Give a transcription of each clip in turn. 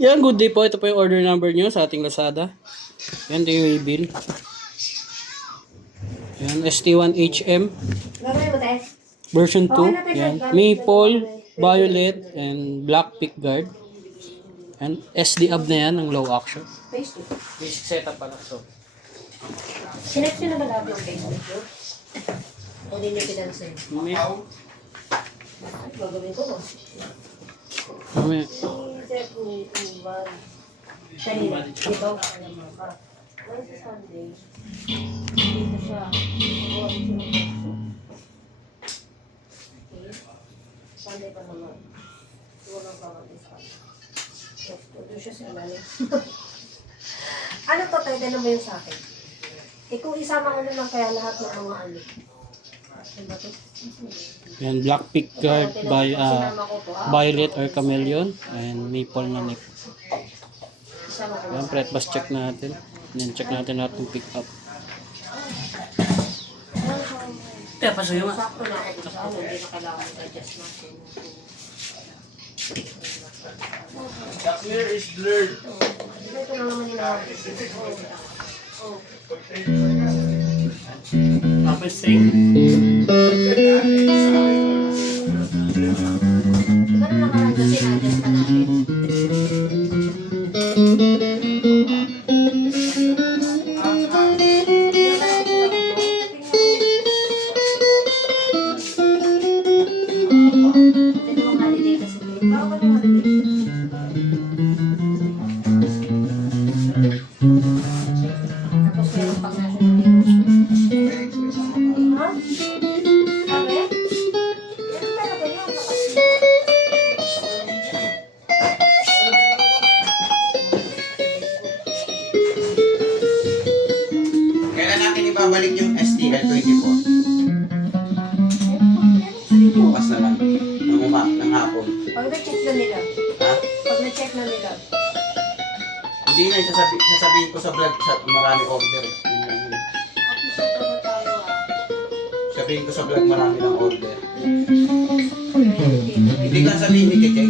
Yan, good day po. Ito po yung order number nyo sa ating Lazada. Yan, ito yung bill. Yan, ST1HM. Version 2. Yan, Maple, Violet, and Black Pickguard. And SD up na yan, ng low action. Basic setup pala. So, Sinect nyo na ba lahat ng Facebook? O hindi nyo pinansin? mamaya. Gagawin ko mo. Mamaya. Kanina, dito. Wednesday, Sunday. Dito siya. Okay. Sunday pa naman. Walang pamag-isa. Doon siya sa ilalim. Ano to tayo? Tanong mo yun sa akin. Kung isama ko na lang kaya lahat ng mga ano. Ano ba to? Yan, Black Pickguard by Violet or Chameleon. And Maple na nip. Yan, prep bus check natin. Then check natin lahat ng pick up. Kaya pasuyo nga. Sakto na ako sa ano, hindi na kailangan i-adjust natin. The clear is blurred. Ito na naman yung Tapos sing. Diba na naman kasi na-adjust pa natin? Ito ang holiday kasi. Bawal ang holiday. Tapos meron pang national heroes. Ha? Sabi? Meron talaga yun. Kailan natin ibabalik yung STL24? Bukas na lang. Ng hapon. Pag na-check na nila. Ha? Pag na-check na nila. Hindi na, sasabihin ko sa vlog, marami order. Yun lang yun. Official ko na tayo Sabihin ko sa vlog, marami ng order. Okay. Hindi ka sabihin ni Kechek.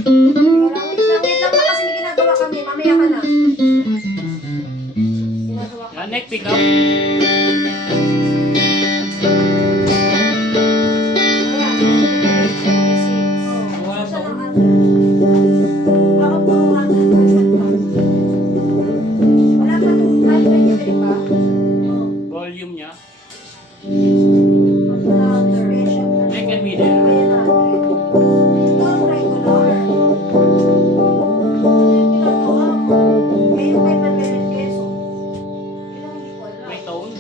Wait lang pa kasi may ginagawa kami. Mamaya ka na. Ginagawa ka. Yan, neck pick up. Volume niya. Neck and middle. May tone.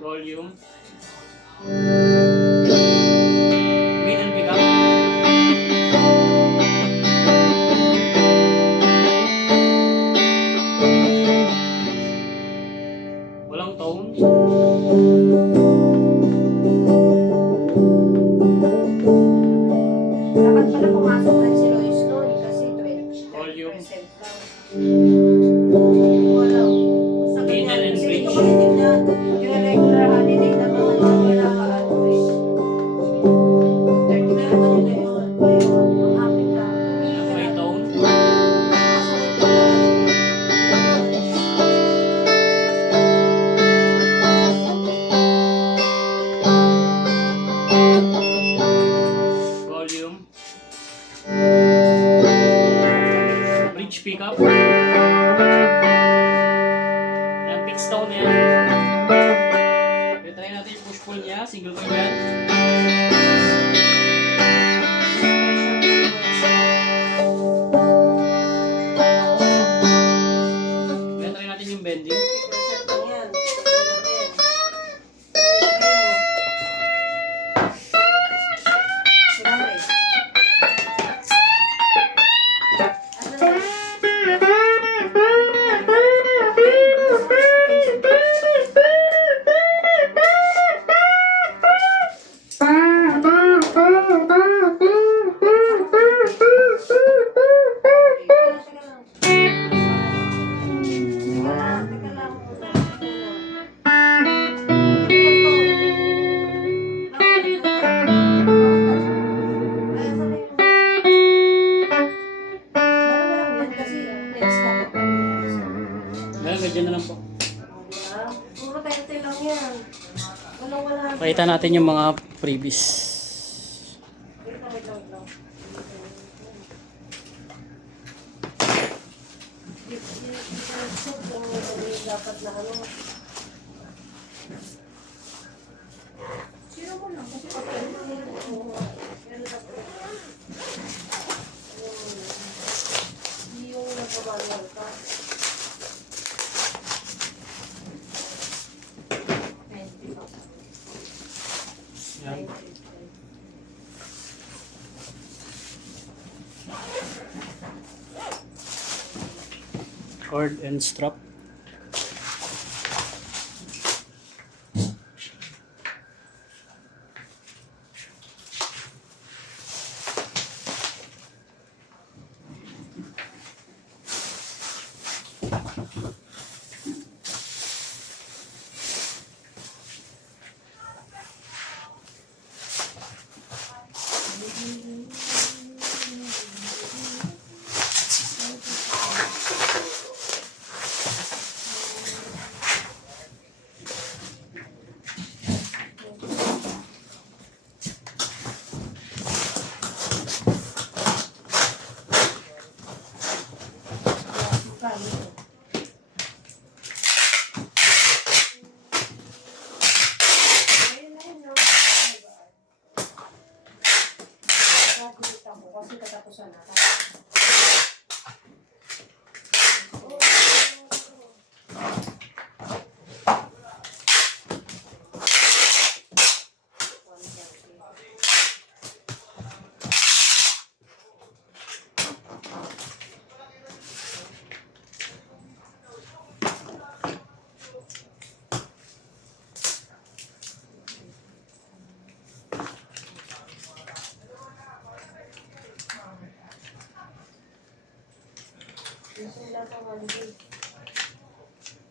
Volume. Middle pick up. Walang tone. Dapat pala pumasok rin si Lois noon kasi 20% Volume. lang. Wala. Sa Middle kanya, and kasi bridge. ito kasi tignan. Yung regular holiday na mga wala ka ano eh. 30 na naman yun ngayon. Ngayon, ang akin na. Yan, may tone. Kaso ito Volume. Bridge pick up. Yan, fixed tone na yan. Try natin yung push pull niya. Single coil yan. Yan, try natin yung bending. 30% lang yan. Sinabi. Ano na? nawala. Pakita natin yung mga freebies. Wait lang. Dapat na ano. Sino mo lang? Kasi patay mo yung nagbabalwal ka. Yan. Cord and strap. Kasi katapusan na.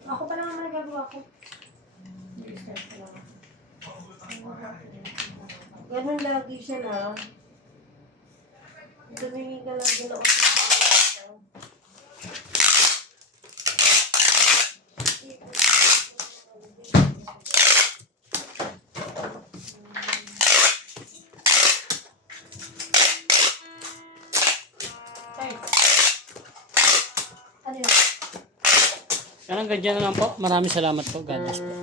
Ako pa lang naman nagagawa ko. Start pa lang. Ganun lagi siya na. Dumingin ka lang din ako sa ano yun? Yan, hanggang dyan na lang po. Maraming salamat po. God bless po.